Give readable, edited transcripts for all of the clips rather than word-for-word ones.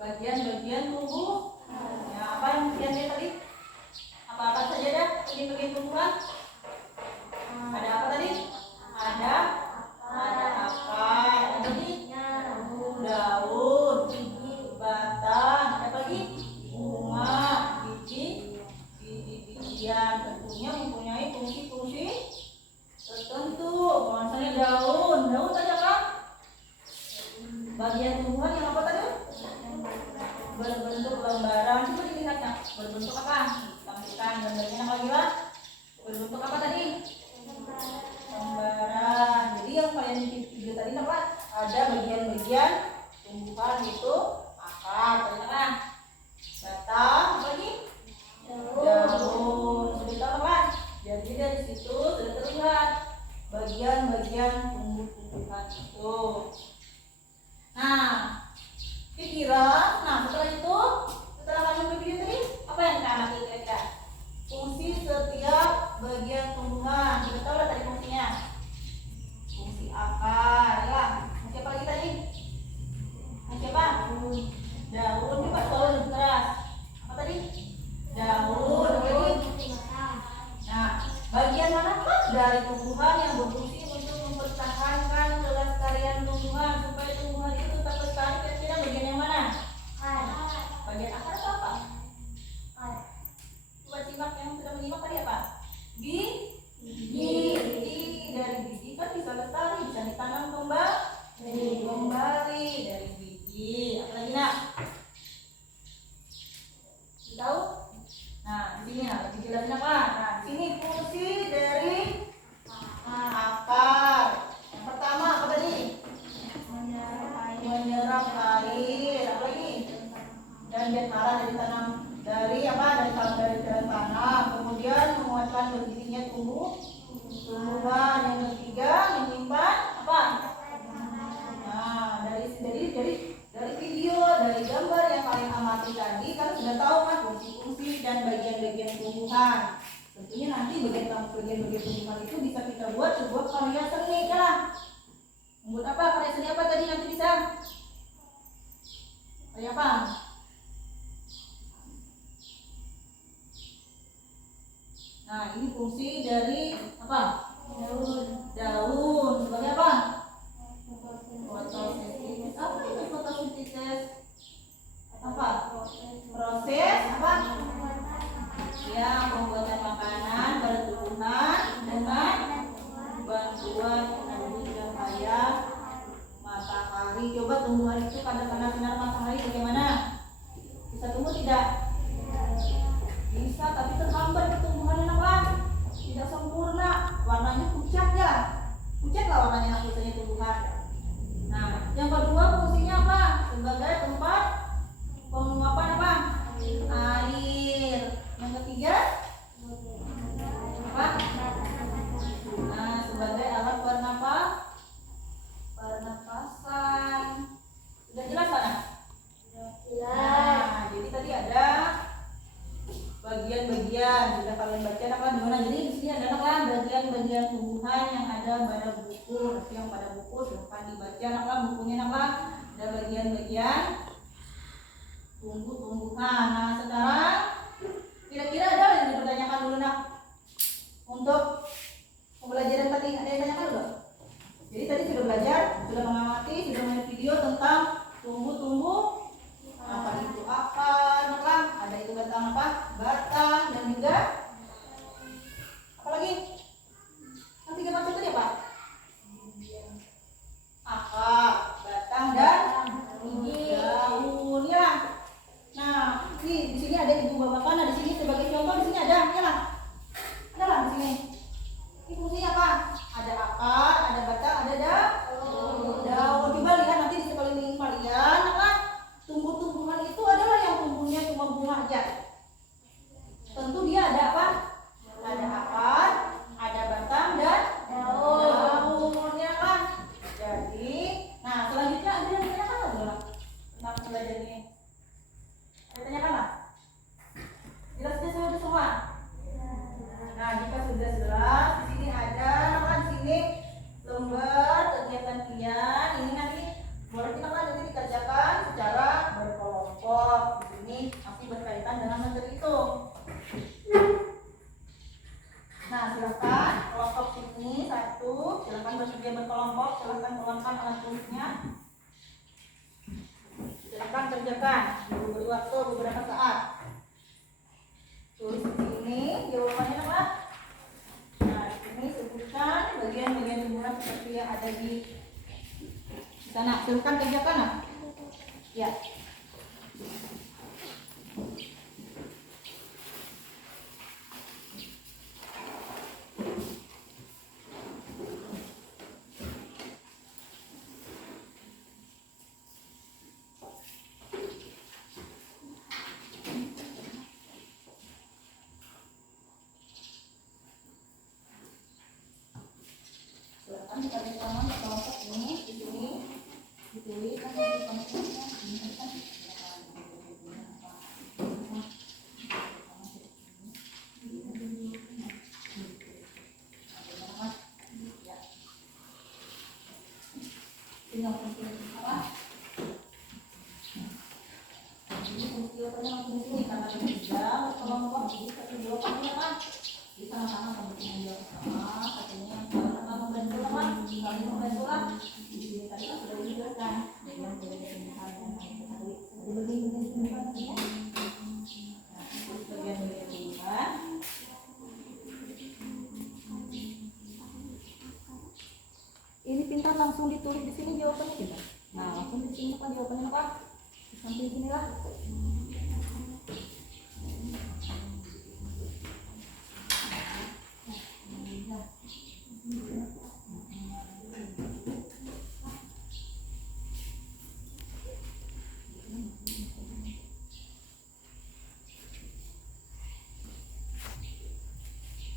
bagian-bagian tubuh. Ya, apa yang dia tadi? Apa-apa saja dah bagian-bagian tumbuhan? Ada apa tadi? Ada akar, ada tadi daun, batang, ada apa lagi? Bunga, biji-bijian. Tentunya mempunyai fungsi-fungsi tertentu. Misalnya daun tadi apa? Bagian tumbuhan yang apa tadi? Berbentuk lembaran. Coba dilihatnya. Berbentuk apa? Tampilkan gambarnya apa lagi lah? Berbentuk apa tadi? Lembaran. Jadi yang kalian video tadi apa? Ada bagian-bagian tumbuhan itu akar, ternyata batang, apa lagi? Daun. Sudah tahu kan? Jadi dari situ sudah terlihat bagian-bagian tumbuh-tumbuhan itu. Nah, kira-kira, setelah itu, setelah kalian video tadi, apa yang kita amati kira-kira? Fungsi setiap bagian tumbuhan. Kita tahu lah tadi fungsinya. Fungsi akar, ya. Fungsi apa lagi tadi? Fungsi apa? Daun juga daun keras. Apa tadi? Daun. Nah, bagian mana dari tumbuhan yang berfungsi untuk mempertahankan kelestarian tumbuhan supaya tumbuhan itu tetap lestari? Kira-kira bagian yang mana? Bagian akar atau apa? Coba simak yang sudah menyimak tadi apa? Biji. Dari biji kan bisa lestari, bisa ditanam kembali dari biji. Apa lagi nak? Tahu? Nah, di sini lebih jelasnya apa? Nah, di sini fungsi dari akar. Yang pertama apa tadi? Menyerap air. Apa lagi? Dan biar marah dari tanam dari apa? Dari dalam tanah. Kemudian menguatkan berdirinya tumbuhan. Yang ketiga menyimpan apa? Nah, dari video, dari gambar yang kalian amati tadi, kalian sudah tahu kan fungsi-fungsi dan bagian-bagian tumbuhan. Tentunya nanti bagian-bagian tumbuhan itu bisa kita buat sebuah karya seni, kan? Membuat apa? Karya seni apa tadi nanti bisa? Karya apa? Nah, ini fungsi dari apa? Daun. Sebagai apa? Fotosintesis. Apa itu fotosintesis? Apa? Proses apa? Ya, pembuatan makanan pada tumbuhan dengan bantuan energi cahaya matahari. Coba tumbuhan itu kena sinar matahari bagaimana? Bisa tumbuh tidak? Bisa, tapi terhambat pertumbuhannya apa? Tidak sempurna. Warnanya pucat ya. Pucat lah warnanya biasanya tumbuhan. Nah, yang kedua fungsinya apa? Sebagai tempat penguapan apa? Air. Yang ketiga apa? Nah, sebagai alat pernapasan. Sudah jelas mana? Nah, jadi tadi ada bagian-bagian sudah kalian baca apa gimana? Jadi di sini adalah bagian-bagian tumbuhan yang ada pada buku. Nanti yang pada buku silahkan dibaca apa bukunya apa? Ada bagian-bagian tumbuhan. Nah, sekarang kira-kira ada yang dipertanyakan dulu nak untuk pembelajaran tadi? Ada yang tanyakan dulu? Jadi tadi sudah belajar, sudah mengamati, sudah melihat video tentang tumbuh-tumbuh apa itu akar, ada itu batang apa? Batang dan juga apa lagi? Yang tiga macam tadi apa? Akar, batang dan daun ya. Nah, di sini ada ibu bapak kan, di sini sebagai contoh di sini ada ya lah. Ada lah di sini. Ini fungsinya apa? Ada akar, ada batang, ada daun. kerjakan. Beri waktu beberapa saat. Tulis di sini jawabannya apa? Nah, di sini sebutkan bagian-bagian tumbuhan seperti yang ada di sana. Silakan kerjakan. Nah. Ya. Silakan kita bersama kelompok ini di sini ditulis nanti di kelompoknya. Yang penting apa? Jadi fungsi jawabannya langsung di sini karena ada tiga kelompok jadi satu jawabannya apa? Jadi sama-sama pembentukan jawab sama katanya sama-sama membantu apa? Saling membantu lah. Di sini tadi kan sudah dijelaskan. Jadi yang boleh disimpan dan tadi lebih disimpan ya. Nah, terus bagian tumbuhan. Ini pintar langsung ditulis di sini jawabannya gitu. Nah, langsung di sini apa jawabannya apa? Di samping sini lah.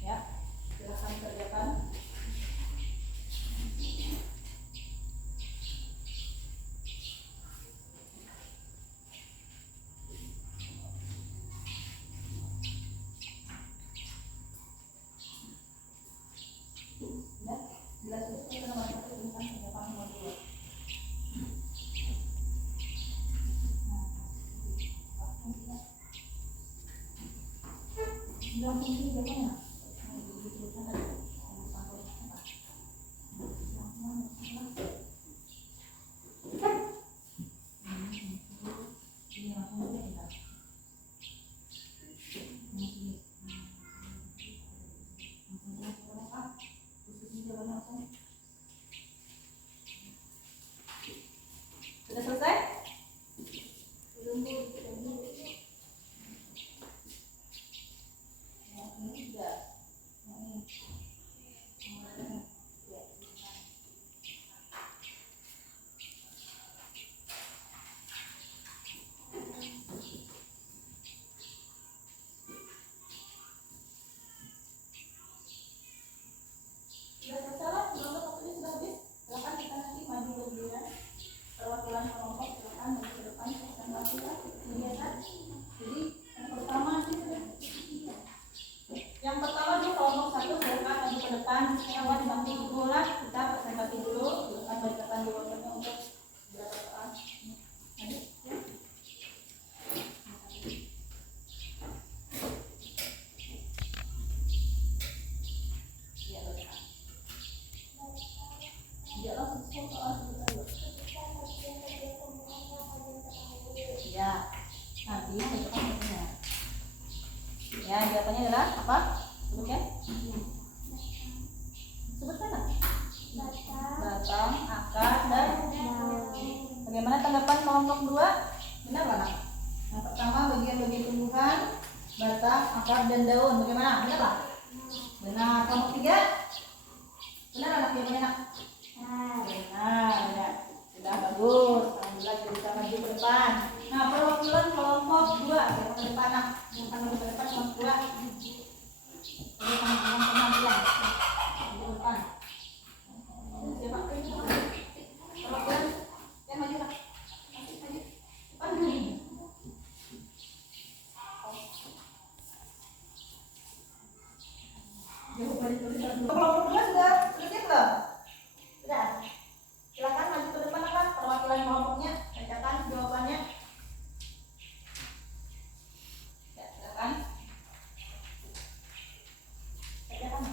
Ya, silakan kerjakan. Ya, jelas itu nomor 1 tulisan kerjakan nomor 2. Langsung sini jawabannya. Sudah selesai? Belum. Perwakilan kelompok silakan maju ke depan presentasi kegiatan. Jadi yang pertama dulu kelompok 1 silakan maju ke depan. Sekarang dibantu dulu lah kita presentasi dulu. Silakan bacakan jawabannya untuk beberapa soal. Ayo, ya. Ya, baca. Ya, langsung soal sebentar. Ya, nanti bacakan jawabannya. Ya, jawabannya adalah apa? Sebutkan. Sebutkan lah. Batang, akar, dan bagaimana tanggapan kelompok 2? Benar nggak? Yang pertama bagian-bagian tumbuhan, batang, akar, dan daun. Bagaimana? Benar lah? Benar. Kelompok 3? Benar anak jawabannya nak? Benar ya. Sudah bagus. Alhamdulillah kita bisa maju ke depan. Nah, perwakilan kelompok 2 yang ke depan nak. Yang akan maju ke depan kelompok 2. Jadi teman-teman ya. Maju ke depan. Siapa? Perwakilan yang maju nak. Maju. Depan dulu. Kelompok 2 sudah selesai belum? Sudah. Silakan maju ke depan apa? Perwakilan kelompoknya, bacakan jawabannya. Ya, silakan. Bacakan.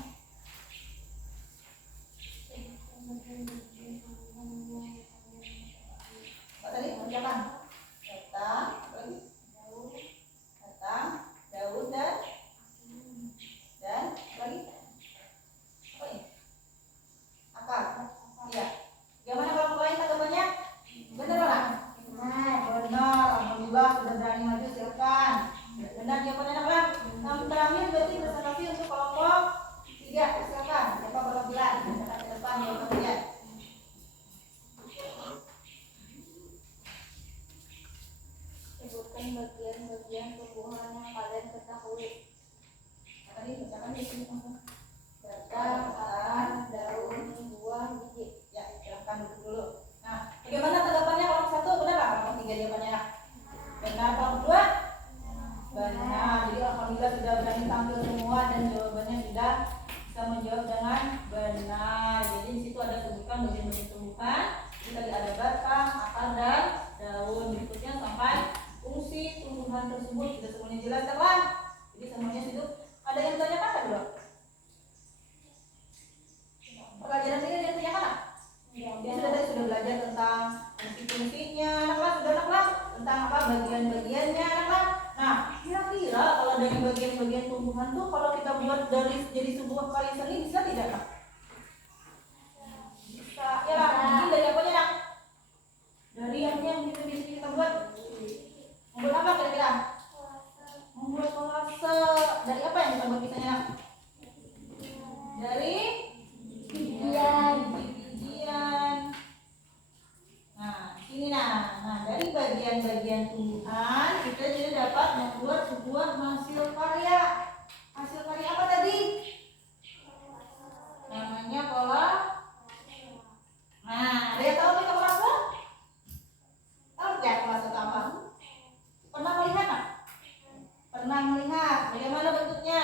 Apa tadi? Bacakan. Data. menyebutkan bagian-bagian tumbuhan yang kalian ketahui. Tadi bacakan di sini langsung. Batang, akar, daun, buah, biji. Ya, silakan dulu. Nah, bagaimana tanggapannya kalau satu benar nggak? Kalau tiga jawabannya benar, kalau dua benar. Jadi alhamdulillah sudah berani tampil semua dan jawabannya sudah bisa menjawab dengan benar. Jadi di situ ada sebutkan bagian-bagian tumbuhan. Jadi tadi ada batang, akar, dan daun. Berikutnya sampai fungsi tumbuhan tersebut sudah semuanya jelas kan? Jadi semuanya situ. Ada yang ditanyakan nggak dulu? Pelajaran ini ada yang ditanyakan? Dia sudah belajar tentang fungsi-fungsinya, anak-anak, tentang apa bagian-bagiannya, anak-anak. Nah, kira-kira kalau dari bagian-bagian tumbuhan tuh kalau kita buat dari jadi sebuah karya seni bisa tidak, Kak? Bisa. Ya, Kak. Ini dari apanya, Kak? Dari yang kita buat. Membuat apa kira-kira? Membuat kolase. Dari apa yang kita buat misalnya, Kak? Dari bijian. Nah, sini nah dari bagian-bagian tumbuhan kita jadi dapat membuat sebuah hasil karya. Hasil karya apa tadi? Namanya kolase. Nah, ada yang tahu kita kolase? Tahu ya kolase itu apa? Pernah melihat nggak? Pernah melihat. Bagaimana bentuknya?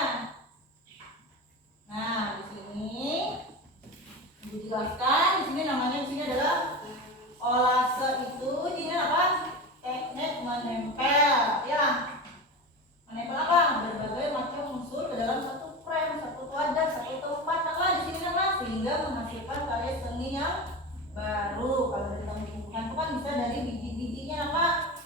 Nah, di sini Ibu jelaskan. Di sini namanya di sini adalah kolase itu ini apa? Teknik menempel, ya. Menempel apa? Berbagai macam unsur ke dalam satu frame, satu wadah, satu tempat, di sini sehingga menghasilkan karya seni yang baru. Kalau dari tumbuhan itu kan bisa dari biji-bijinya apa?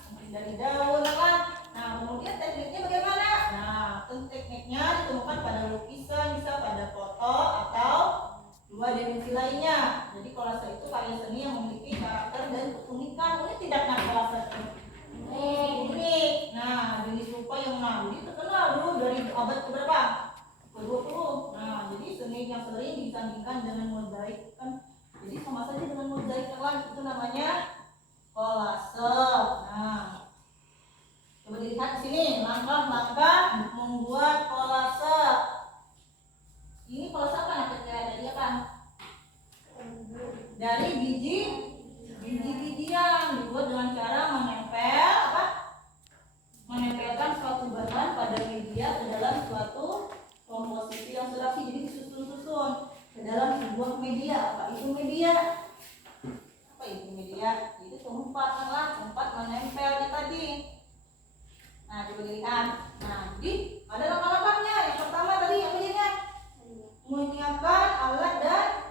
Mungkin dari daun apa? Nah, kemudian tekniknya bagaimana? Nah, tekniknya ditemukan pada lukisan, bisa pada foto atau dua dimensi lainnya. Jadi kolase itu karya seni yang memiliki karakter dan keunikan. Unik tidak nak kolase itu? Unik. Nah, jenis rupa yang jadi terkenal dulu dari abad keberapa? Ke-20. Nah, jadi seni yang sering disandingkan dengan mozaik kan. Jadi sama saja dengan mozaik kan, itu namanya kolase. Nah, coba dilihat di sini langkah-langkah membuat kolase. Ini kolase apa nak kira-kira dari apa? Dari biji-bijian dibuat dengan cara menempel apa? Menempelkan suatu bahan pada media ke dalam suatu komposisi yang serasi. Jadi disusun-susun ke dalam sebuah media. Apa itu media? Apa itu media? Itu tempat menempelnya tadi. Nah, coba dilihat. Nah, jadi ada langkah-langkahnya. Yang pertama tadi apa jadinya? Menyiapkan alat dan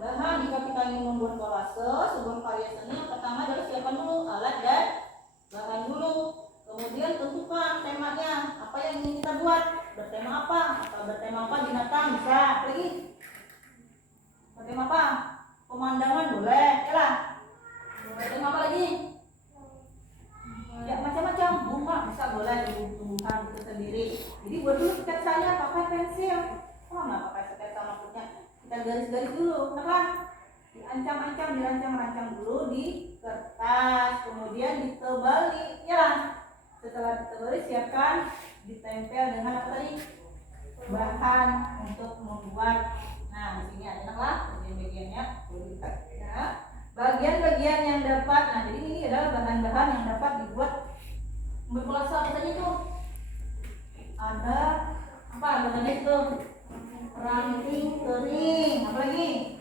bahan. Jika kita ingin membuat kolase, sebuah karya seni, yang pertama adalah siapkan dulu alat dan bahan dulu. Kemudian tentukan temanya, apa yang ingin kita buat. Bertema apa? Atau bertema apa? Binatang bisa. Lagi bertema apa? Pemandangan boleh, ya lah. Bertema apa lagi? Ya macam-macam, bunga bisa boleh, tumbuhan itu sendiri. Jadi buat dulu sketsanya pakai pensil. Oh, nggak pakai sketsa maksudnya. Kita garis-garis dulu, nah dirancang-rancang dulu di kertas, kemudian ditebali, ya lah. Setelah ditebali siapkan ditempel dengan apa tadi? Bahan untuk membuat. Nah, di sini ada lah bagian-bagiannya. Ya. Bagian-bagian yang dapat. Nah, jadi ini adalah bahan-bahan yang dapat dibuat kolase apa tadi itu? Ada apa bahannya itu? Ranting kering, apa lagi?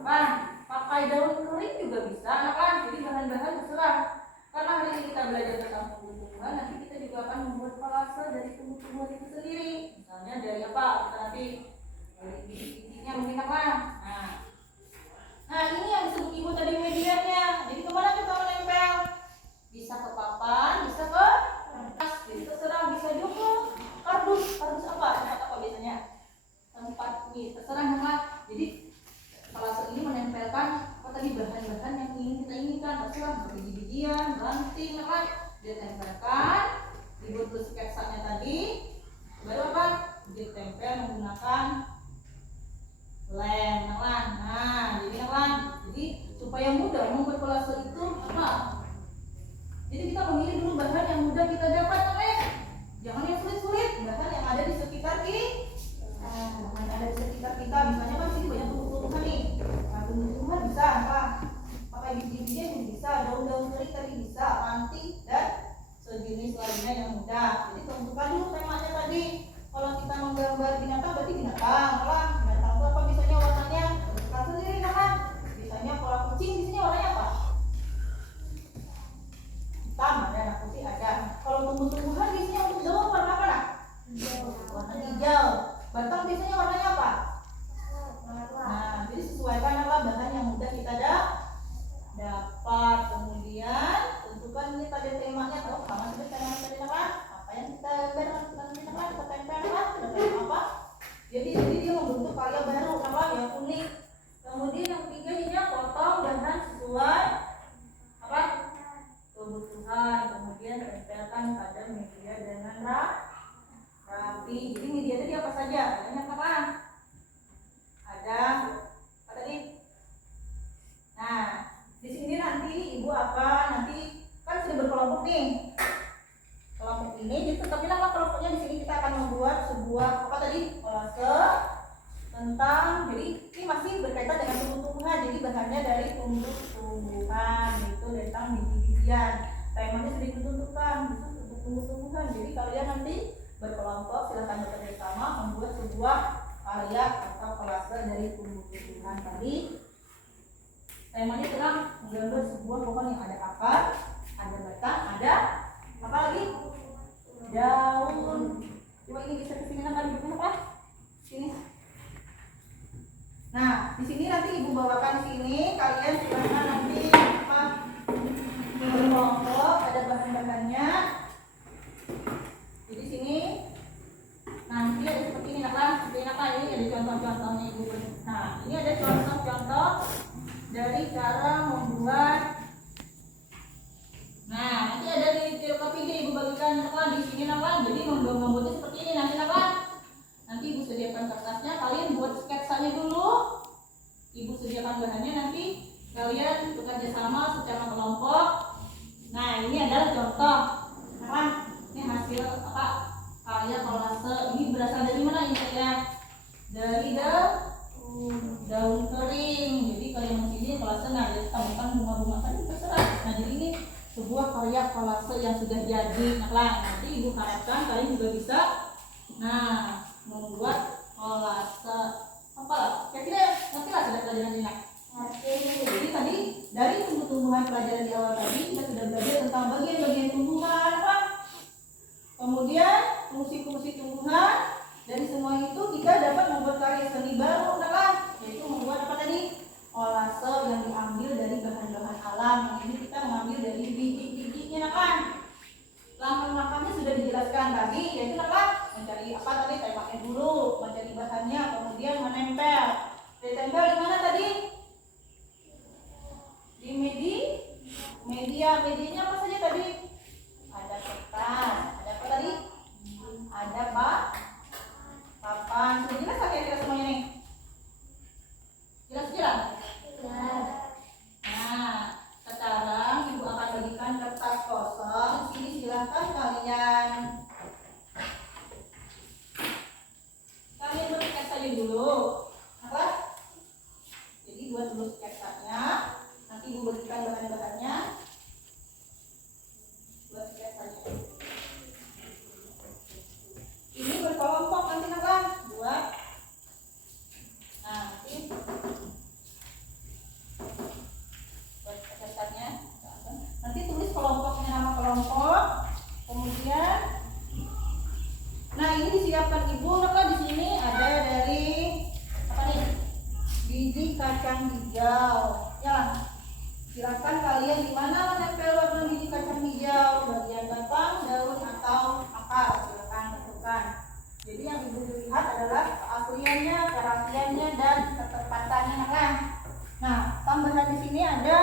Apa? Pakai daun kering juga bisa, kan? Jadi bahan-bahan terserah. Karena hari ini kita belajar tentang tumbuh-tumbuhan, nanti kita juga akan membuat kolase dari tumbuh-tumbuhan itu sendiri. Misalnya dari apa? Kita nanti dari biji-bijinya mungkin apa? Nah, ini yang disebut ibu tadi medianya. Jadi kemana kita menempel? Bisa ke papan, bisa ke kertas, jadi terserah, bisa juga ke kardus. Kardus apa? Tempat apa biasanya? Tempat ini, terserah nama. Jadi kolase ini menempelkan apa tadi bahan-bahan yang ingin kita inginkan. Terserah biji-bijian, ranting, apa? Ditempelkan, dibuat sketsanya tadi. Baru apa? Ditempel menggunakan lem, nah, jadi supaya mudah membuat kolase itu apa? Jadi kita memilih dulu bahan yang mudah kita dapat, jangan yang sulit-sulit. Bahan yang ada di sekitar bahan yang ada di sekitar kita. Misalnya kan sini banyak tumbuh-tumbuhan nih. Nah, tumbuh-tumbuhan bisa apa? Pakai biji-bijian bisa, daun-daun kering tadi bisa, ranting dan sejenis lainnya yang mudah. Jadi tentukan dulu temanya tadi. Kalau kita menggambar binatang berarti binatang. Binatang itu apa biasanya warnanya? Tentukan sendiri kan. Biasanya kalau kucing di sini warnanya apa? Hitam ada, nah putih ada. Kalau tumbuh-tumbuhan biasanya untuk daun warna apa? Warna hijau. Batang biasanya warnanya apa? Nah, jadi sesuaikanlah bahan yang mudah kita dapat. Kemudian tentukan ini tadi temanya, tahu sama seperti tema tadi apa? Apa yang kita kita tempel apa? Jadi dia membentuk karya baru, apa yang unik. Kemudian yang ketiga ini potong bahan sesuai apa? Kebutuhan. Kemudian tempelkan pada media dengan rapi. Jadi media tadi apa saja? Banyak apa? Ada apa tadi? Nah, di sini nanti ibu apa? Nanti kan sudah berkelompok nih. Kelompok ini, jadi tetaplah kelompoknya di sini kita akan membuat sebuah apa tadi? Kolase tentang. Jadi ini masih berkaitan dengan tumbuh-tumbuhan. Jadi bahannya dari tumbuh-tumbuhan, itu tentang biji-bijian. Temanya sudah ditentukan untuk tumbuh-tumbuhan. Jadi kalian nanti berkelompok silakan bekerja sama membuat sebuah karya atau kolase dari tumbuh-tumbuhan tadi. Temanya adalah menggambar sebuah pohon yang ada akar, ada batang, ada apa lagi? Daun. Coba ini bisa kesini kan apa? Sini. Nah, di sini nanti ibu bawakan sini. Kalian silakan nanti apa? Berkelompok, ada bahan-bahannya. Jadi sini nanti ada seperti ini kan? Seperti ini kan? Ini ada contoh-contohnya ibu. Nah, ini ada contoh-contoh dari cara membuat. Nah, nanti ada di Tokopedia ibu bagikan di sini jadi membuatnya seperti ini nanti nanti ibu sediakan kertasnya, kalian buat sketsanya dulu. Ibu sediakan bahannya, nanti kalian bekerja sama secara kelompok. Nah, ini adalah contoh. Ini hasil apa? Karya kolase. Ini berasal dari mana ini ya? Dari daun kering. Jadi kalian sini kolase, nah jadi temukan bunga-bunga tadi terserah. Nah, jadi ini sebuah karya kolase yang sudah jadi. Nanti ibu harapkan kalian juga bisa membuat kolase apa? Kira-kira ngerti lah sudah pelajaran ini. Jadi tadi dari tumbuh-tumbuhan pelajaran di awal tadi kita sudah belajar tentang bagian-bagian tumbuhan apa? Kemudian fungsi-fungsi tumbuhan. Dari semua itu kita dapat membuat karya seni baru, yaitu membuat apa tadi? Kolase yang diambil dari bahan-bahan alam. Yang ini kita mengambil dari biji-bijinya, Langkah-langkahnya sudah dijelaskan tadi, yaitu mencari apa tadi? Temanya dulu, mencari bahannya, kemudian menempel. Ditempel di mana tadi? Di medianya apa saja tadi? Ada kertas, ada apa tadi? Ada papan. Sudah jelas kira-kira semuanya nih? Jelas? Nah, sekarang ibu akan bagikan kertas kosong. Sini silahkan kalian bersketsa saja dulu. Jadi buat dulu sketsanya. Nanti ibu berikan bahan-bahannya. Buat sketsanya. Ini berkelompok nanti buat. Nanti buat sketsanya. Nanti tulis kelompoknya, nama kelompok. Kemudian, ini disiapkan ibu. Di sini ada dari apa nih? Biji kacang hijau. Silakan kalian di mana menempel warna biji kacang hijau, bagian batang, daun atau akar. Silakan tentukan. Jadi yang ibu lihat adalah keasliannya, kerahasiaannya dan ketepatannya, Nah, tambahan di sini ada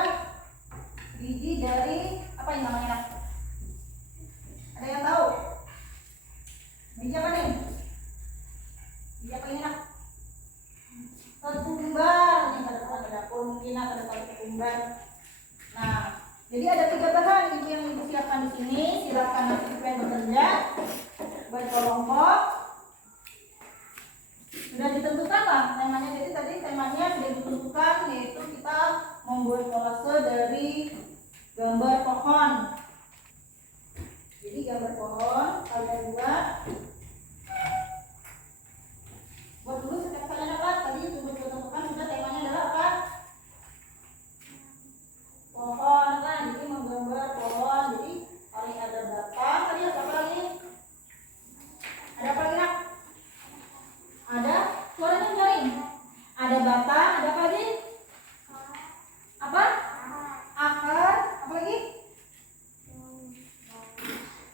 biji dari apa yang namanya? Ada yang tahu? Biji apa nih? Biji apa ini ketumbar. Ini pada dapur mungkin ada ketumbar. Nah, Jadi ada 3 bahan ibu yang ibu siapkan di sini. Silakan nanti supaya bekerja berkelompok. Sudah ditentukan lah temanya. Jadi tadi temanya sudah ditentukan, yaitu kita membuat kolase dari gambar pohon. Jadi gambar pohon kalian buat dulu sketsanya apa? Tadi sudah ditentukan sudah temanya adalah apa? Pohon kan. Jadi menggambar pohon. Jadi paling ada batang. Tadi ada apa lagi? Ada apa lagi nak? Ada suaranya jaring. Ada batang. Ada apa lagi? Apa? Akar. Apa lagi?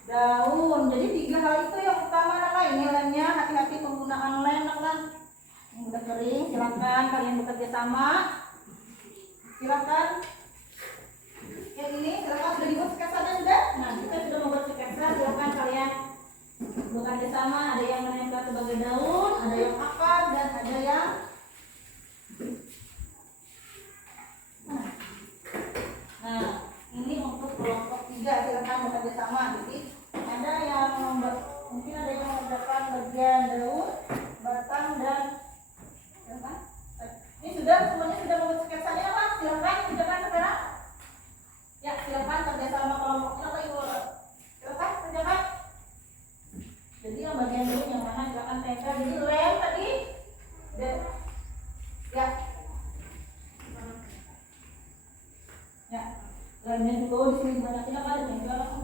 Daun. Jadi 3 hal itu yang utama nak. Ini lemnya, hati-hati penggunaan lem nak. Yang udah kering silakan kalian bekerja sama. Silakan. Yang ini silakan sudah dibuat sketsanya sudah. Nah kita sudah membuat sketsa. Silakan kalian bekerja sama. Ada yang menempel sebagai daun, ada yang akar, dan ada yang nah ini untuk kelompok 3 silakan bekerja sama. Jadi ada yang mungkin ada yang mengerjakan bagian daun, batang, dan apa? Ini sudah semuanya sudah membuat sketsanya apa? Silakan kerjakan sekarang. Ya silakan kerjasama kelompoknya apa ibu? Silakan kerjakan. Jadi yang bagian daun yang mana silakan tempel. Jadi lem tadi. Ya. Ya. Lemnya juga di sini banyakin apa? Ada tempel apa?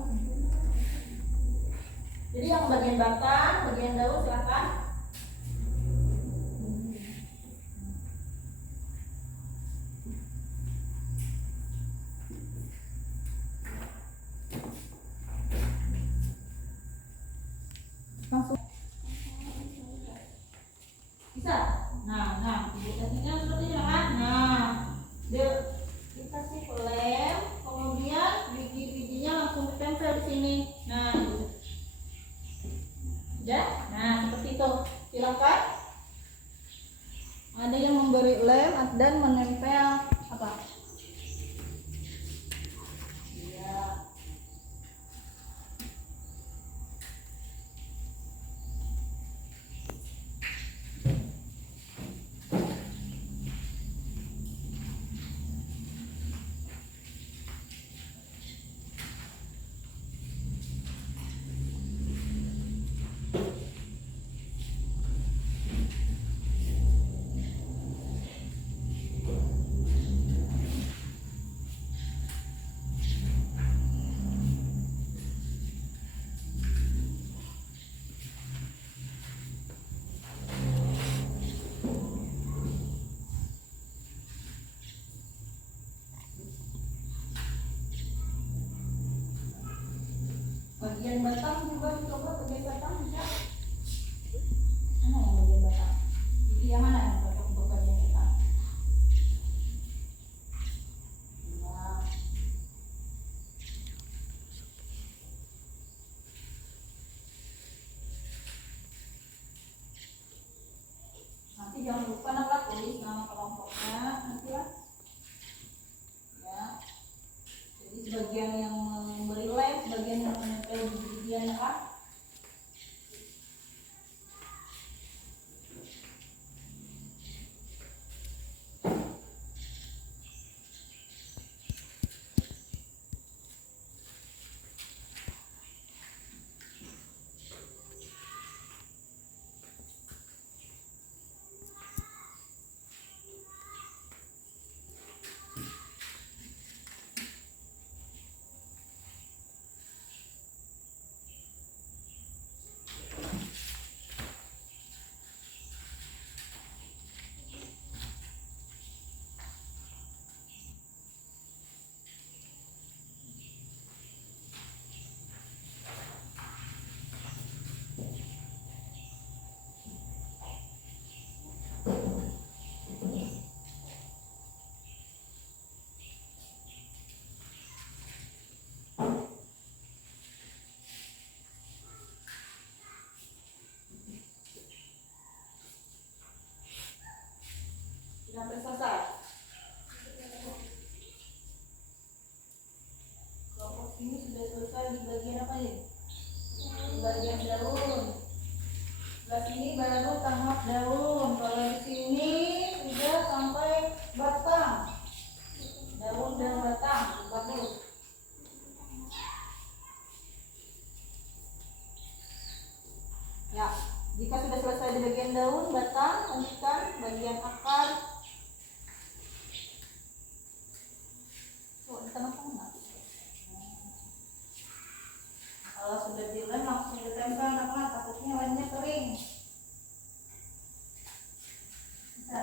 Jadi yang bagian batang, bagian daun silakan. Langsung bisa. Nah, ibu kasihnya seperti ini kan. Nah, kita kasih lem, kemudian biji-bijinya langsung ditempel di sini. Nah, ya. Nah, seperti itu. Silakan. Ada yang memberi lem dan menempel apa? Ya. Bagian batang juga coba bagian batang bisa. Mana yang bagian batang? Jadi yang mana yang cocok untuk bagian batang? Nah. Nanti jangan lupa nak tulis nama kelompoknya nanti lah. Ya. Jadi sebagian yang memberi lem, sebagian yang menempel di bagian apa? di bagian apa ya? Di bagian daun. Sebelah sini baru tahap daun. Kalau di sini sudah sampai batang. Daun dan batang, bagus. Ya, jika sudah selesai di bagian daun, batang, lanjutkan bagian akar. Tuh, di tengah-tengah. Kalau sudah dilem langsung ditempel, karena takutnya lemnya kering. Bisa.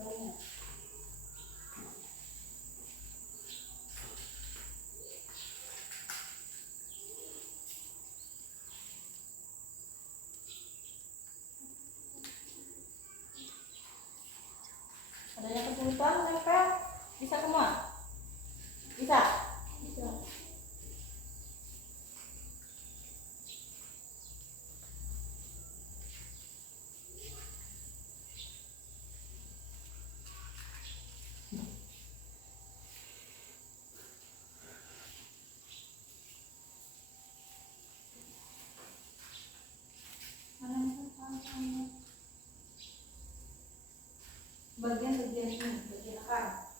Daunnya. Ada yang kesulitan nempel? Bisa semua? Bisa? Bisa. Bagian ini, bagian akar.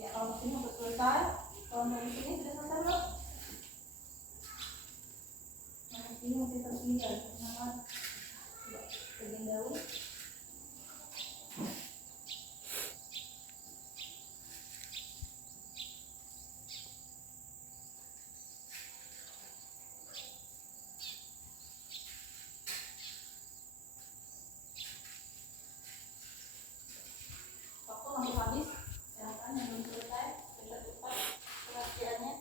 Ya, kalau di sini sudah selesai. Kalau dari sini sudah selesai belum? Nah, di sini masih tertinggal. Kenapa? Coba bagian daun. Waktu hampir habis. Silahkan yang belum selesai, kita cepat pengertiannya.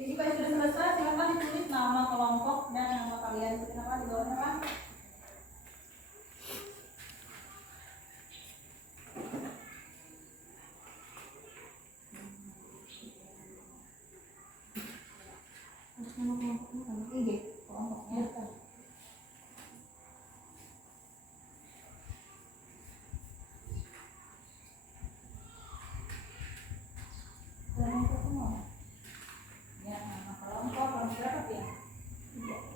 Jadi jika sudah selesai, silakan ditulis nama kelompok dan nama kalian. Kenapa di bawahnya, Pak? Nama kelompoknya sama ini, kelompoknya. Kelompok semua. Ya, nama kelompok berapa ya? 3.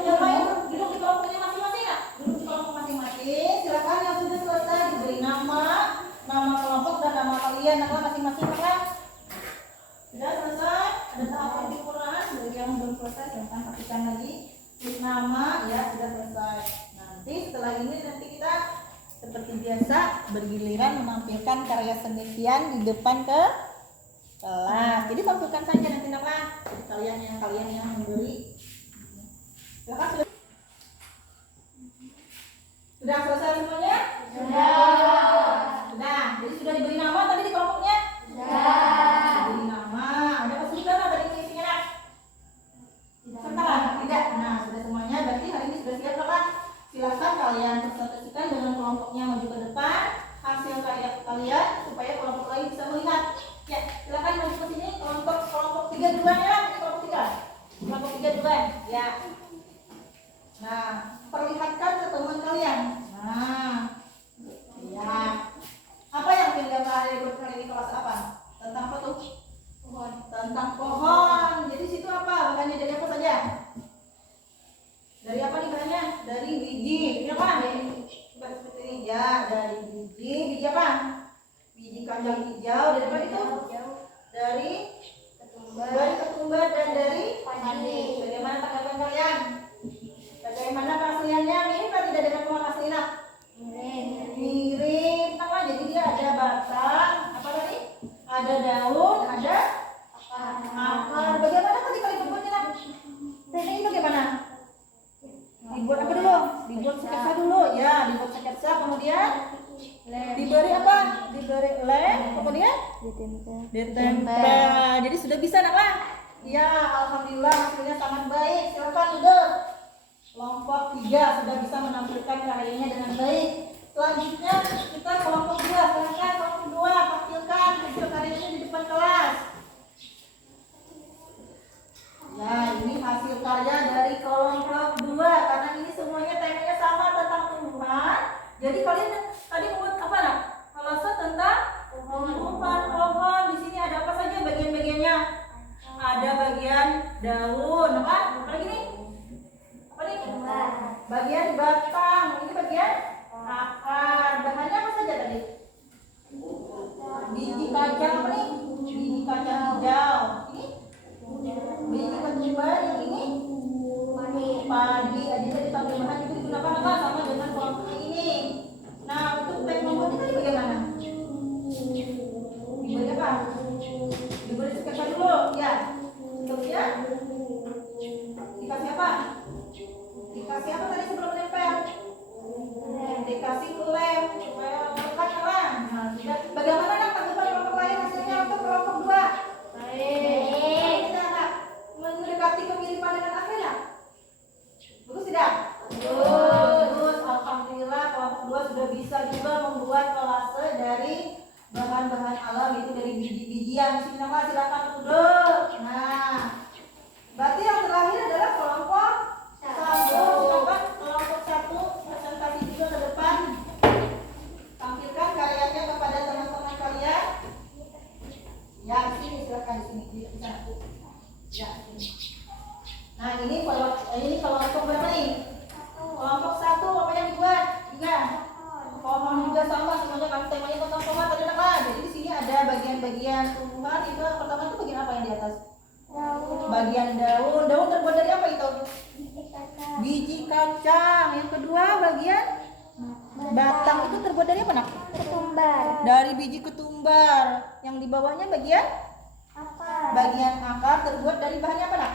Yang lain duduk di kelompoknya masing-masing ya? Duduk di kelompok masing-masing. Silakan yang sudah selesai diberi nama kelompok dan nama kalian, nama masing-masing kan? Sudah selesai? Ada tahapan penyempurnaan. Bagi yang belum selesai, silakan pastikan lagi. Tulis nama, ya sudah selesai. Nanti setelah ini kita seperti biasa bergiliran menampilkan karya seni kalian di depan ke kelas. Jadi tampilkan saja nanti nama. Jadi kalian yang memberi. Silakan sudah selesai semuanya? Sudah. Jadi sudah diberi nama tadi di kelompoknya? Sudah. Diberi nama. Ada kesulitan tadi isinya? Setelah tidak. Nah, sudah semuanya. Berarti hari ini sudah lem, ya. Nah, perlihatkan ke teman kalian. Nah, ya. Apa yang tinggal kalian buat kali ini kelas apa? Tentang apa tuh? Pohon. Tentang pohon. Jadi situ apa? Bahannya dari apa saja? Dari apa nih bahannya? Dari biji. Ini apa? Coba seperti ini ya. Dari biji. Biji apa? Biji kacang hijau. Dari apa itu? Dari ketumbar dan dari padi. Bagaimana tanggapan kalian? Bagaimana keasliannya? Mirip atau tidak dengan pohon asli nak? Mirip. Apa? Jadi dia ada batang. Apa tadi? Ada daun, ada akar. Bagaimana tadi kalian membuatnya nak? Teknik itu bagaimana? Dibuat apa dulu? Dibuat sketsa dulu. Ya, dibuat sketsa. Kemudian diberi apa? Diberi lem. Kemudian ditempel. Jadi sudah bisa nak lah? Ya, alhamdulillah hasilnya sangat baik. Silakan duduk. Kelompok 3 sudah bisa menampilkan karyanya dengan baik. Selanjutnya kita kelompok 2. Silakan kelompok 2 tampilkan hasil karyanya di depan kelas. Ya, ini hasil karya dari kelompok 2 karena ini semuanya temanya sama tentang tumbuhan. Jadi kalian tadi membuat apa nak? Alasan tentang tumbuhan pohon. Di sini ada apa saja bagian-bagiannya? Ada bagian daun, apa? Apa lagi nih? Apa nih? Bagian batang. Ini bagian akar. Bahannya apa saja tadi? Biji kacang apa nih? Biji kacang hijau. Ini biji ketumbar, yang ini padi. Jadi ditampil bahan itu digunakan apa? Sama dengan kelompok ini. Nah, untuk teknik membuatnya tadi bagaimana? Diberi apa? Diberi sketsa dulu, ya. Kemudian dikasih apa? Dikasih apa tadi sebelum nempel? Dikasih lem supaya melekat terang. Nah, sudah. Bagaimana nak tanggapan kelompok lain hasilnya untuk kelompok 2? Baik. Kita nak mendekati kemiripan dengan akhirnya. Bagus tidak? Bagus. Alhamdulillah kelompok 2 sudah bisa juga membuat kolase dari bahan-bahan alam, itu dari biji-bijian. Sini nama silakan duduk. Nah, berarti yang terakhir adalah kelompok 1. Silakan kelompok 1 presentasi juga ke depan. Tampilkan karyanya kepada teman-teman kalian. Ya, sini silakan di sini. Di sana. Ya, sini. Nah, ini kelompok berapa nih? Kelompok 1 apa yang dibuat? Ingat. Pohon juga sama semuanya kan temanya tentang pohon tadi nak. Jadi di sini ada bagian-bagian tumbuhan. Itu pertama itu bagian apa yang di atas? Bagian daun. Daun terbuat dari apa itu? Biji kacang. Yang kedua bagian batang itu terbuat dari apa nak? Ketumbar. Dari biji ketumbar. Yang di bawahnya bagian? Bagian akar terbuat dari bahannya apa nak?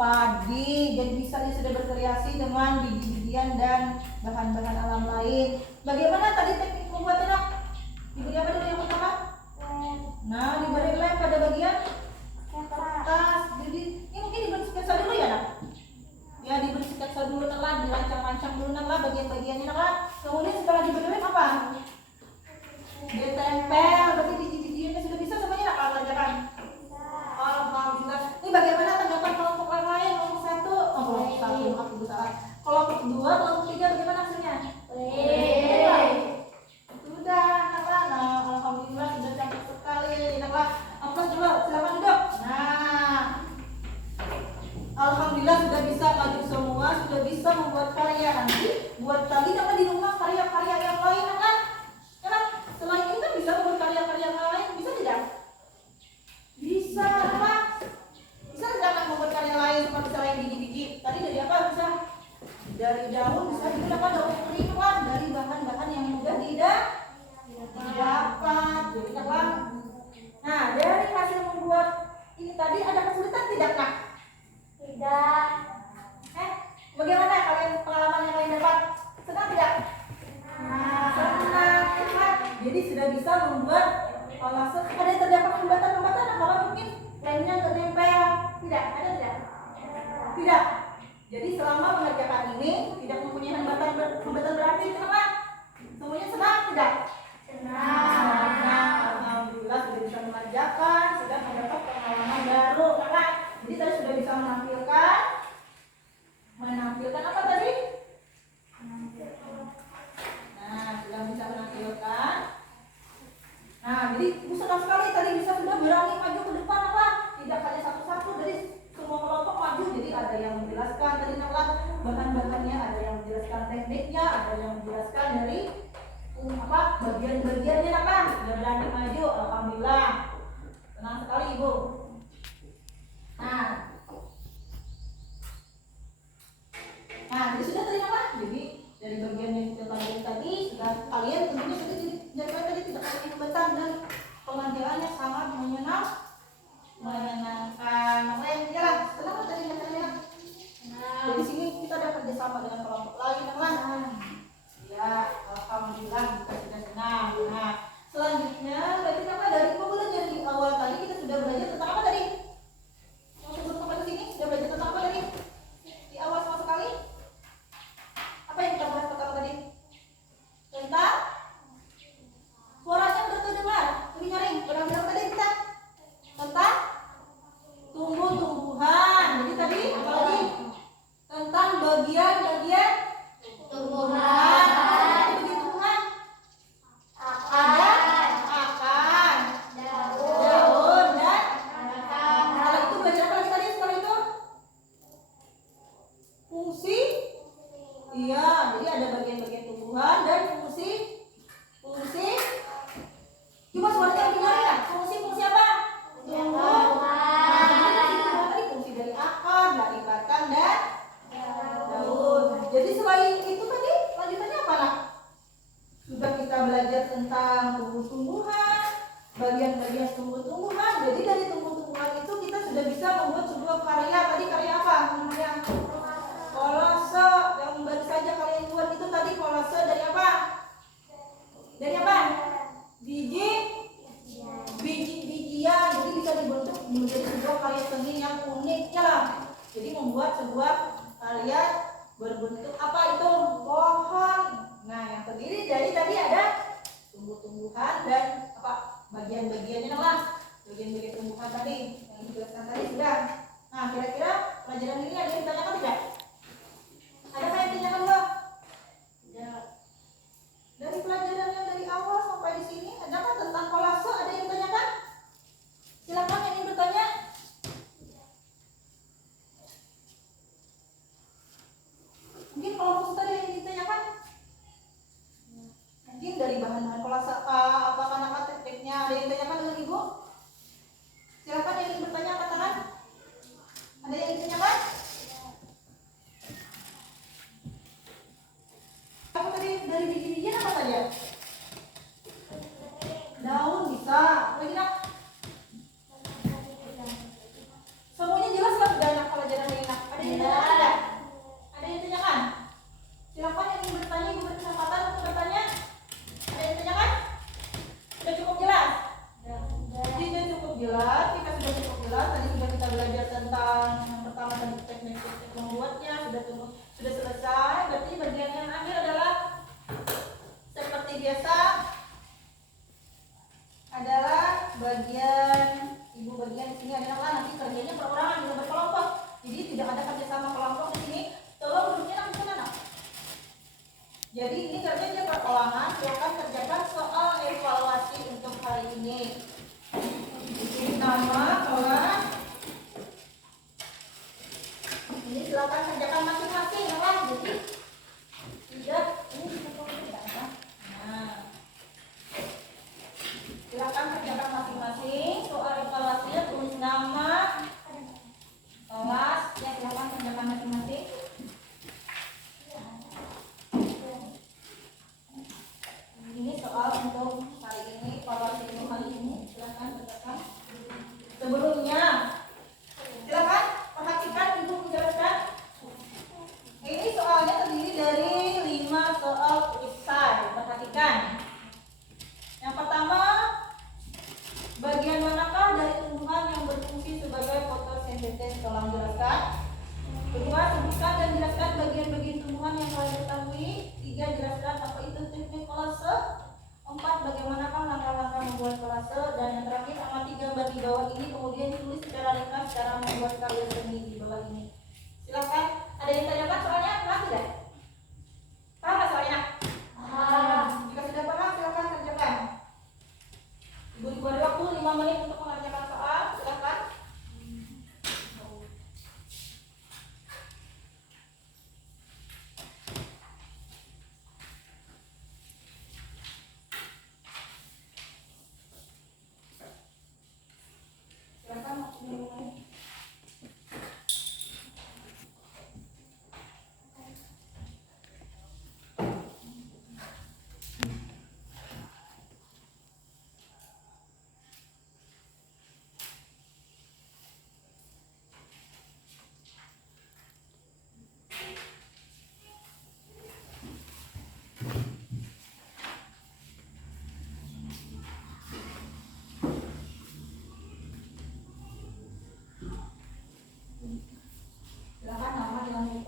Padi. Jadi bisa dia sudah berkreasi dengan biji-bijian dan bahan-bahan alam lain. Bagaimana tadi teknik membuatnya nak? Diberi apa dulu yang pertama? Nah, diberi lem pada bagian kertas. Jadi ini mungkin diberi sketsa dulu ya nak? Ya, diberi sketsa dulu nak lah, dirancang-rancang dulu nak lah bagian-bagiannya nak lah. Kemudian setelah diberi lem apa? Ditempel. Berarti biji-bijiannya sudah bisa semuanya nak kalau kerjakan? Alhamdulillah. Ini bagaimana tanggapan kelompok lain? Kelompok 1, kelompok 1, aku salah. Kelompok 2, kelompok 3 bagaimana hasilnya? Sudah, naklah. Nah, alhamdulillah sudah cantik sekali. Naklah. Aplaus dulu, silakan duduk. Nah, alhamdulillah sudah bisa maju semua, sudah bisa membuat karya. Nanti buat lagi naklah di rumah karya-karya yang lain naklah. Karena selain ini kan bisa membuat karya-karya lain, bisa tidak? Bisa naklah. Bisa tidak nak membuat karya lain seperti selain biji-biji? Tadi dari apa bisa? Dari daun bisa juga apa? Daun kering lah. Dari bahan-bahan yang mudah didapat. Jadi naklah. Nah, dari hasil membuat ini tadi ada kesulitan tidak nak? Tidak. Bagaimana kalian pengalaman yang kalian dapat? Senang tidak? Senang. Jadi sudah bisa membuat kolase. Ada yang terdapat hambatan-hambatan kalau mungkin lemnya nggak nempel? Tidak. Ada tidak? Tidak. Jadi selama mengerjakan ini tidak mempunyai hambatan berarti kenapa? Semuanya senang tidak? Senang. Alhamdulillah sudah bisa mengerjakan, sudah mendapat pengalaman baru, kakak. Jadi tadi sudah bisa menampilkan menjelaskan tadi naklah bahan-bahannya, ada yang menjelaskan tekniknya, ada yang menjelaskan dari bagian-bagiannya naklah. Sudah berani maju, alhamdulillah. Senang sekali ibu. Nah, jadi sudah terima apa? Jadi dari bagian yang kita pelajari tadi sudah kalian tentunya sudah jadi tadi tidak ada hambatan dan pengerjaannya sangat menyenangkan. Makanya jalan, kenapa tadi katanya? Dari sini kita ada kerjasama dengan kelompok lain, kan? Ya, alhamdulillah kita sudah senang. Nah, selanjutnya berarti apa dari pembelajaran di awal tadi kita sudah belajar tentang apa tadi? Mau sebut kepada sini sudah belajar tentang apa tadi? Di awal sama sekali? Apa yang kita bahas pertama tadi? Tentang suaranya udah terdengar, lebih nyaring. Berapa tadi kita? Tentang tumbuh-tumbuhan. Jadi tadi apa lagi? Tentang bagian-bagian tumbuhan. Bagian tumbuhan ada akar, daun, dan setelah itu belajar apa lagi tadi setelah itu? Fungsi. Iya, jadi ada bagian-bagian tumbuhan dan fungsi. Coba suaranya lebih nyaring ya. Fungsi apa? Tadi fungsi dari akar, dari batang dan daun. Jadi selain itu tadi lanjutannya apa nak? Sudah kita belajar tentang tumbuh-tumbuhan, bagian-bagian tumbuh-tumbuhan. Jadi dari tumbuh-tumbuhan itu kita sudah bisa membuat sebuah karya. Tadi karya apa? Namanya kolase. Yang baru saja kalian buat itu tadi kolase dari apa? Dari apa? Biji-bijian. Jadi bisa dibentuk menjadi sebuah karya seni yang unik ya lah. Jadi membuat sebuah karya berbentuk apa itu? Pohon. Nah, yang terdiri dari tadi ada tumbuh-tumbuhan dan apa? Bagian-bagiannya lah. Bagian-bagian tumbuhan tadi yang dijelaskan tadi sudah. Nah, kira-kira pelajaran ini ada yang ditanyakan tidak? Ada yang ditanyakan belum? Ya. Dari pelajaran yang dari awal sampai di sini, adakah tentang kolase? Ada yang ditanyakan? Silakan yang ingin bertanya. Mungkin kelompok tadi yang ditanyakan? Mungkin dari bahan-bahan kolase apakah tekniknya? Ada yang ditanyakan dengan ibu? Silakan yang ingin bertanya, angkat tangan. Ada yang ditanyakan? Apa tadi dari biji-bijian apa saja? Daun bisa. Lagi nak? Semuanya jelas lah sudah anak pelajaran ini nak. Ada yang ditanyakan tidak? Ada yang ditanyakan? Silakan yang ingin bertanya, ibu berkesempatan untuk bertanya. Ada yang ditanyakan? Sudah cukup jelas? Sudah cukup jelas. Kita sudah cukup jelas. Tadi sudah kita belajar tentang yang pertama tadi teknik membuatnya sudah selesai. Berarti bagian yang akhir adalah seperti biasa adalah bagian ibu bagian sini adalah nanti kerjanya perorangan juga berkelompok. Jadi tidak ada kerjasama kelompok di sini. Tolong duduknya langsung anak. Jadi ini kerjanya perorangan. Silakan kerjakan soal evaluasi untuk hari ini. Ini nama kelas. Ini silakan kerjakan masing-masing ya. Jadi tidak ini tidak ada. Nah, silakan kerjakan masing-masing soal evaluasinya, tulis nama kelas ya, silakan kerjakan masing-masing. Ini soal untuk hari ini, evaluasi untuk hari ini, silakan kerjakan. Sebelumnya silakan perhatikan ibu menjelaskan. Ini soalnya terdiri dari 5 soal esai. Perhatikan. Yang pertama, bagian manakah dari tumbuhan yang berfungsi sebagai fotosintesis? Tolong jelaskan. Kedua, sebutkan dan jelaskan bagian-bagian tumbuhan yang kalian ketahui. 3, jelaskan apa itu teknik kolase. 4, bagaimanakah langkah-langkah membuat kolase. Dan yang terakhir, amati gambar di bawah ini, kemudian tulis secara ringkas cara membuat karya seni di bawah ini. Silakan. Ada yang tanyakan soalnya? Paham tidak? Paham nggak soalnya? Jika sudah paham, silakan kerjakan. Ibu diberi waktu 5 menit untuk mengerjakan soal. Silakan.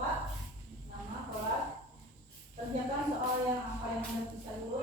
Pak, nama, kelas. Kerjakan soal yang apa yang Anda bisa dulu.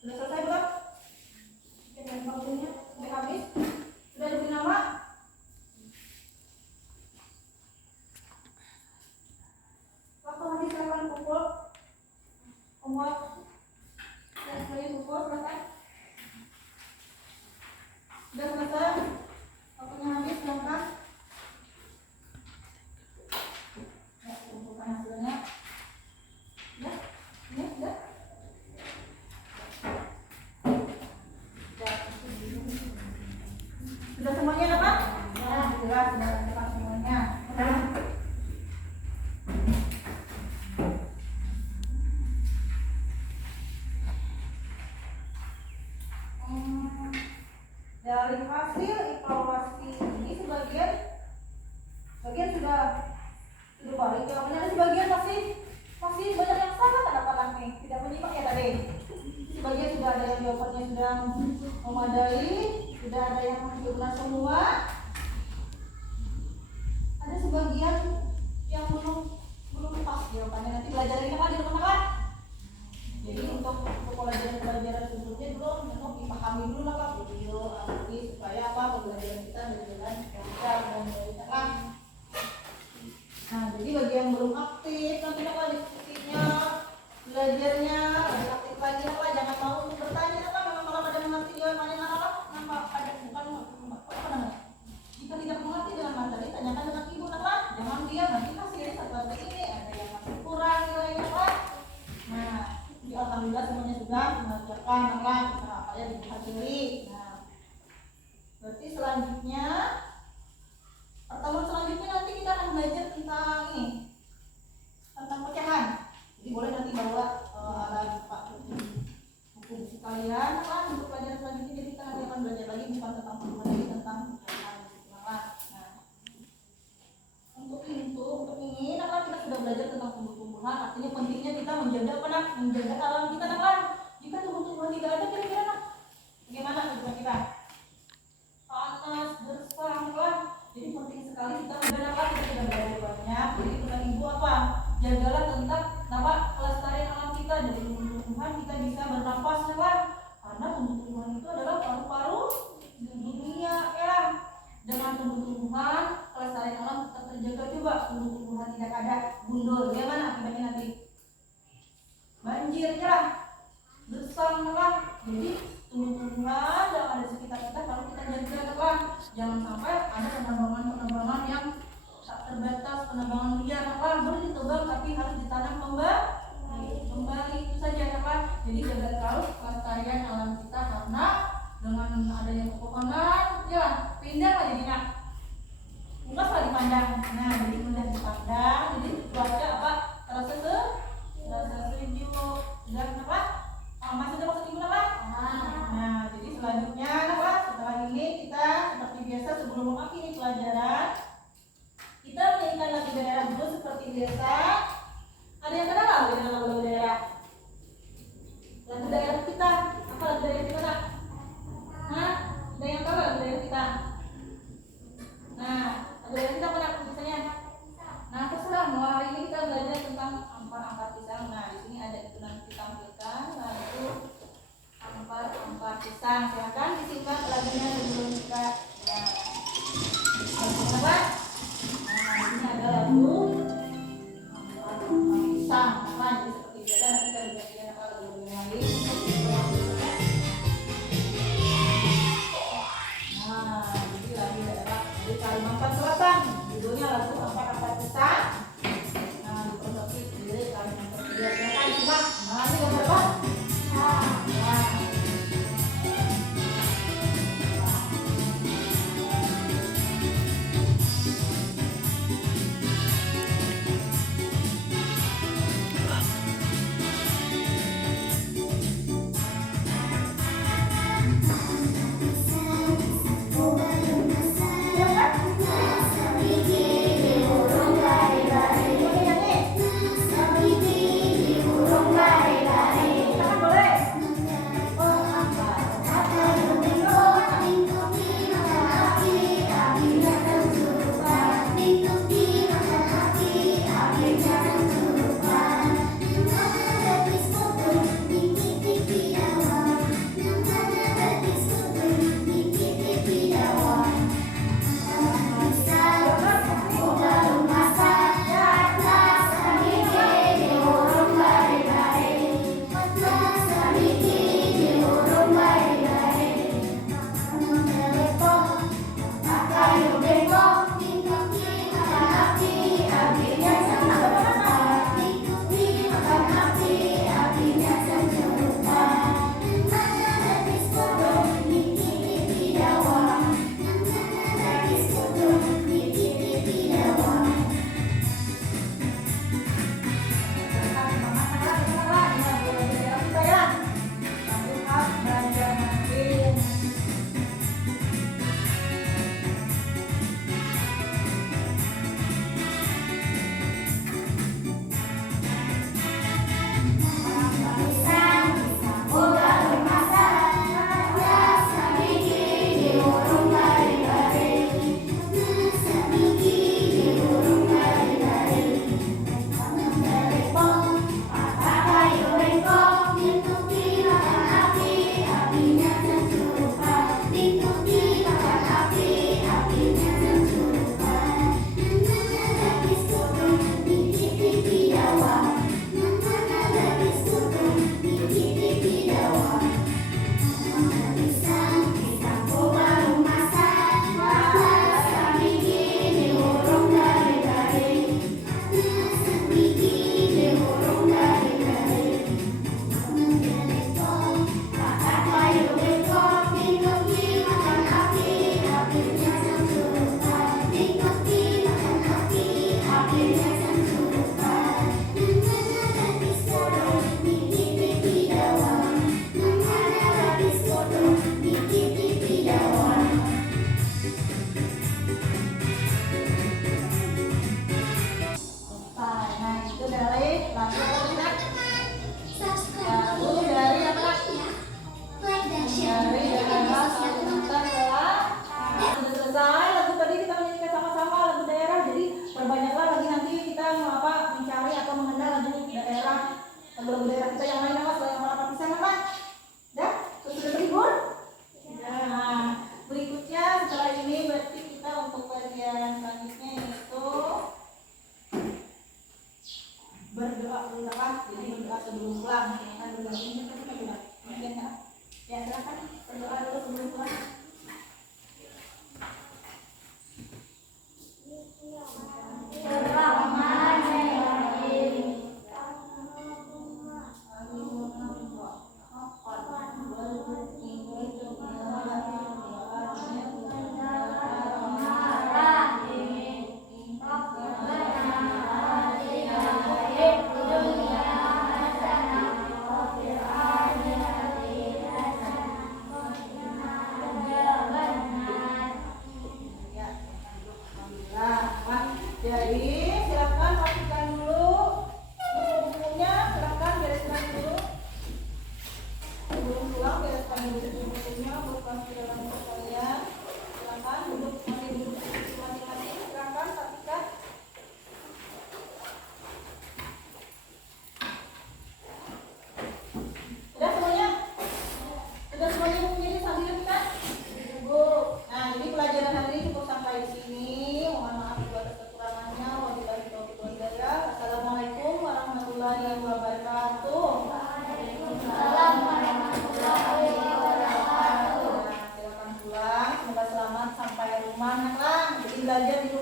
Sudah selesai belum? Yang waktunya sudah habis? Sudah diberi nama? Waktu habis kapan pukul? Homework dan kalian pukul selesai? Sudah selesai? Waktunya habis berangkat? Ya, kumpulkan hasilnya. Ya, ya, ya. Sudah semuanya dapat? Ya, jelas sudah dapat semuanya. Dari hasil evaluasi ini sebagian sudah balik jawabannya, ada sebagian masih banyak yang salah kadang-kadang nih, tidak menyimak ya tadi. Sebagian sudah ada yang jawabannya sudah memadai, sudah ada yang benar semua. Ada sebagian yang belum pas jawabannya, nanti belajar lagi kan di rumah kan. Jadi untuk pelajaran sebelumnya belum dipahami dulu lah Pak, video supaya apa pembelajaran kita berjalan lancar dan baik kan. Nah, jadi bagi yang belum aktif nanti apa diskusinya, belajarnya lebih aktif lagi apa, jangan mau untuk bertanya apa, memang kalau ada mengerti jawabannya apa, ada bukan apa namanya. Jika tidak mengerti dengan materi, tanyakan dengan ibu apa, jangan diam nanti hasilnya seperti ini, ada yang masih kurang nilainya apa. Nah, alhamdulillah semuanya sudah mengerjakan apa yang dipelajari. Nah, berarti selanjutnya pertemuan selanjutnya nanti kita akan belajar tentang pecahan. Jadi boleh nanti bawa alat buku kalian untuk pelajaran selanjutnya. Jadi kita nanti akan belajar lagi bukan tentang pecahan, lagi tentang pecahan. Nah, untuk ini kita sudah belajar tentang tumbuh-tumbuhan. Artinya pentingnya kita menjaga alam kita jika tumbuh-tumbuhan tidak ada, kira-kira bagaimana kehidupan kita? Panas, gersang Jadi penting sekali kita menjaga kita sudah belajar banyak. Jadi pesan ibu apa? Jagalah tentang kelestarian alam kita. Dari tumbuh-tumbuhan kita bisa bernafas karena tumbuh-tumbuhan itu adalah paru-paru dunia Dengan tumbuh-tumbuhan kelestarian alam tetap terjaga. Coba tumbuh-tumbuhan tidak ada, gundul, bagaimana akibatnya nanti? Banjir gersang Jadi tumbuh-tumbuhan yang ada di sekitar kita kalau kita jaga jangan sampai ada penambangan yang tak terbatas, penambangan liar boleh ditebang tapi harus ditanam kembali itu saja Jadi jaga terus kelestarian alam kita, karena dengan adanya pepohonan pindah jadinya luas dipandang. Nah, jadi mudah dipandang, jadi cuaca terasa sejuk dan masih ada maksud ibu Nah, jadi selanjutnya setelah ini kita seperti biasa sebelum mengakhiri pelajaran kita menyanyikan lagu daerah dulu seperti biasa. Ada yang kenal lagu daerah? Lagu daerah kita, apa lagu daerah kita Ada yang tahu lagu daerah kita? Nah, lagu daerah kita apa biasanya? Nah, terserah mau hari ini kita belajar tentang ampar pisang. Nah, di sini ada itu nanti ditampilkan lagu ampar pisang. Silakan disimak lagunya sebelum kita warahmatullahi wabarakatuh. Waalaikumsalam warahmatullahi wabarakatuh. Nah, silakan pulang. Semoga selamat sampai rumah, nak lang. Jadi belajar di rumah.